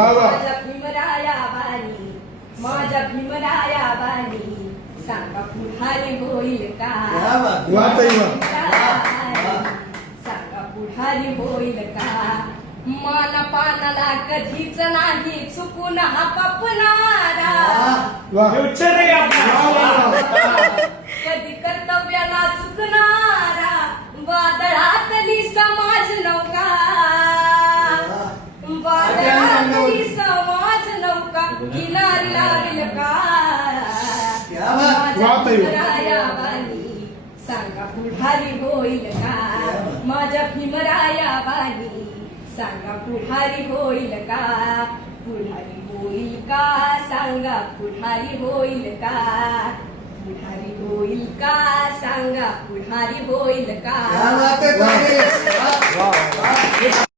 माझ्या भीमराया बानी, माझ्या भीमराया बानी, सांगा पुढारी होईल का? सांगा पुढारी होईल का? मान पानाला कधीच नाही चुकून हा पापणारा, कधी कर्तव्याला चुकणारा, वादळातली समाज नौका, वादळातली समाज नौका किनारी लावेल का? माझ्या भीमराया बानी, सांगा पुढारी होईल का? माझ्या भीमराया बानी, सांगा पुढारी होईल का? पुढारी होईल का? सांगा पुढारी होईल का? पुढारी होईल का? सांगा पुढारी होईल का?